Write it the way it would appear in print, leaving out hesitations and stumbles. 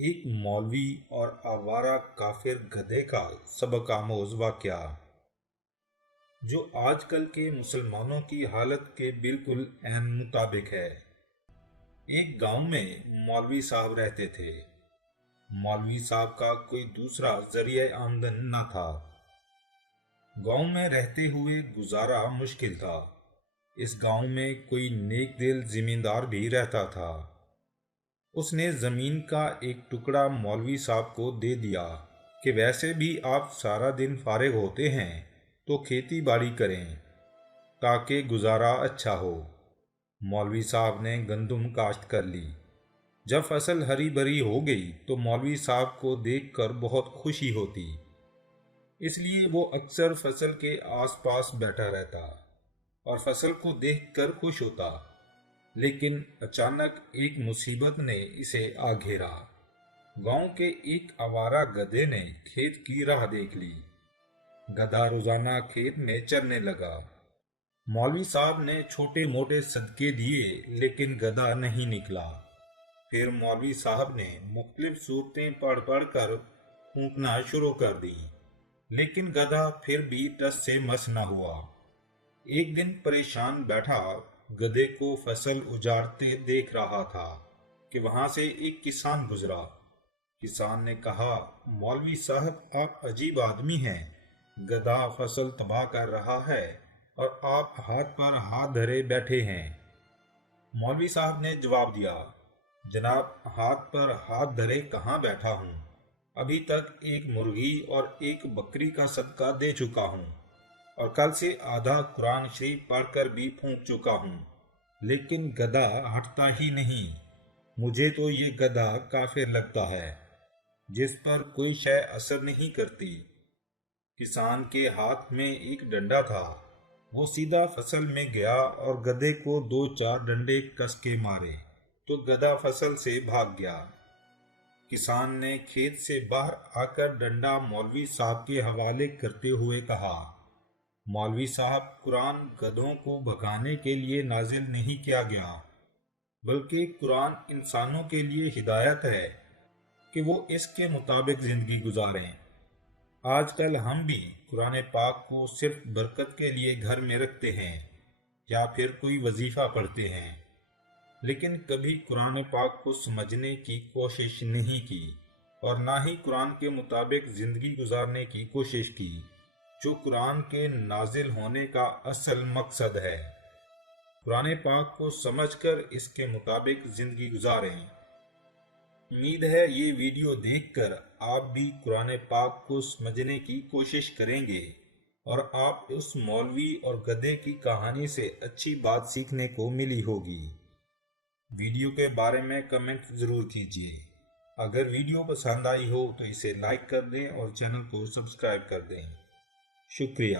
ایک مولوی اور آوارہ کافر گدھے کا سبق آموز واقعہ جو آج کل کے مسلمانوں کی حالت کے بالکل عین مطابق ہے۔ ایک گاؤں میں مولوی صاحب رہتے تھے۔ مولوی صاحب کا کوئی دوسرا ذریعہ آمدن نہ تھا۔ گاؤں میں رہتے ہوئے گزارا مشکل تھا۔ اس گاؤں میں کوئی نیک دل زمیندار بھی رہتا تھا۔ اس نے زمین کا ایک ٹکڑا مولوی صاحب کو دے دیا کہ ویسے بھی آپ سارا دن فارغ ہوتے ہیں تو کھیتی باڑی کریں تاکہ گزارا اچھا ہو۔ مولوی صاحب نے گندم کاشت کر لی۔ جب فصل ہری بھری ہو گئی تو مولوی صاحب کو دیکھ کر بہت خوشی ہوتی، اس لیے وہ اکثر فصل کے آس پاس بیٹھا رہتا اور فصل کو دیکھ کر خوش ہوتا۔ لیکن اچانک ایک مصیبت نے اسے آ گھیرا۔ گاؤں کے ایک آوارہ گدھے نے کھیت کی راہ دیکھ لی۔ گدھا روزانہ کھیت میں چرنے لگا۔ مولوی صاحب نے چھوٹے موٹے صدقے دیے لیکن گدھا نہیں نکلا۔ پھر مولوی صاحب نے مختلف صورتیں پڑھ پڑھ کر پھونکنا شروع کر دی، لیکن گدھا پھر بھی ٹس سے مس نہ ہوا۔ ایک دن پریشان بیٹھا گدھے کو فصل اجاڑتے دیکھ رہا تھا کہ وہاں سے ایک کسان گزرا۔ کسان نے کہا، مولوی صاحب آپ عجیب آدمی ہیں، گدھا فصل تباہ کر رہا ہے اور آپ ہاتھ پر ہاتھ دھرے بیٹھے ہیں۔ مولوی صاحب نے جواب دیا، جناب ہاتھ پر ہاتھ دھرے کہاں بیٹھا ہوں، ابھی تک ایک مرغی اور ایک بکری کا صدقہ دے چکا ہوں اور کل سے آدھا قرآن شریف پڑھ کر بھی پھونک چکا ہوں، لیکن گدھا ہٹتا ہی نہیں۔ مجھے تو یہ گدھا کافر لگتا ہے جس پر کوئی شے اثر نہیں کرتی۔ کسان کے ہاتھ میں ایک ڈنڈا تھا۔ وہ سیدھا فصل میں گیا اور گدھے کو 2-4 ڈنڈے کس کے مارے تو گدھا فصل سے بھاگ گیا۔ کسان نے کھیت سے باہر آ کر ڈنڈا مولوی صاحب کے حوالے کرتے ہوئے کہا، مولوی صاحب قرآن گدھوں کو بھگانے کے لیے نازل نہیں کیا گیا، بلکہ قرآن انسانوں کے لیے ہدایت ہے کہ وہ اس کے مطابق زندگی گزاریں۔ آج کل ہم بھی قرآن پاک کو صرف برکت کے لیے گھر میں رکھتے ہیں یا پھر کوئی وظیفہ پڑھتے ہیں، لیکن کبھی قرآن پاک کو سمجھنے کی کوشش نہیں کی اور نہ ہی قرآن کے مطابق زندگی گزارنے کی کوشش کی، جو قرآن کے نازل ہونے کا اصل مقصد ہے۔ قرآن پاک کو سمجھ کر اس کے مطابق زندگی گزاریں۔ امید ہے یہ ویڈیو دیکھ کر آپ بھی قرآن پاک کو سمجھنے کی کوشش کریں گے اور آپ اس مولوی اور گدھے کی کہانی سے اچھی بات سیکھنے کو ملی ہوگی۔ ویڈیو کے بارے میں کمنٹ ضرور کیجیے۔ اگر ویڈیو پسند آئی ہو تو اسے لائک کر دیں اور چینل کو سبسکرائب کر دیں۔ شکریہ۔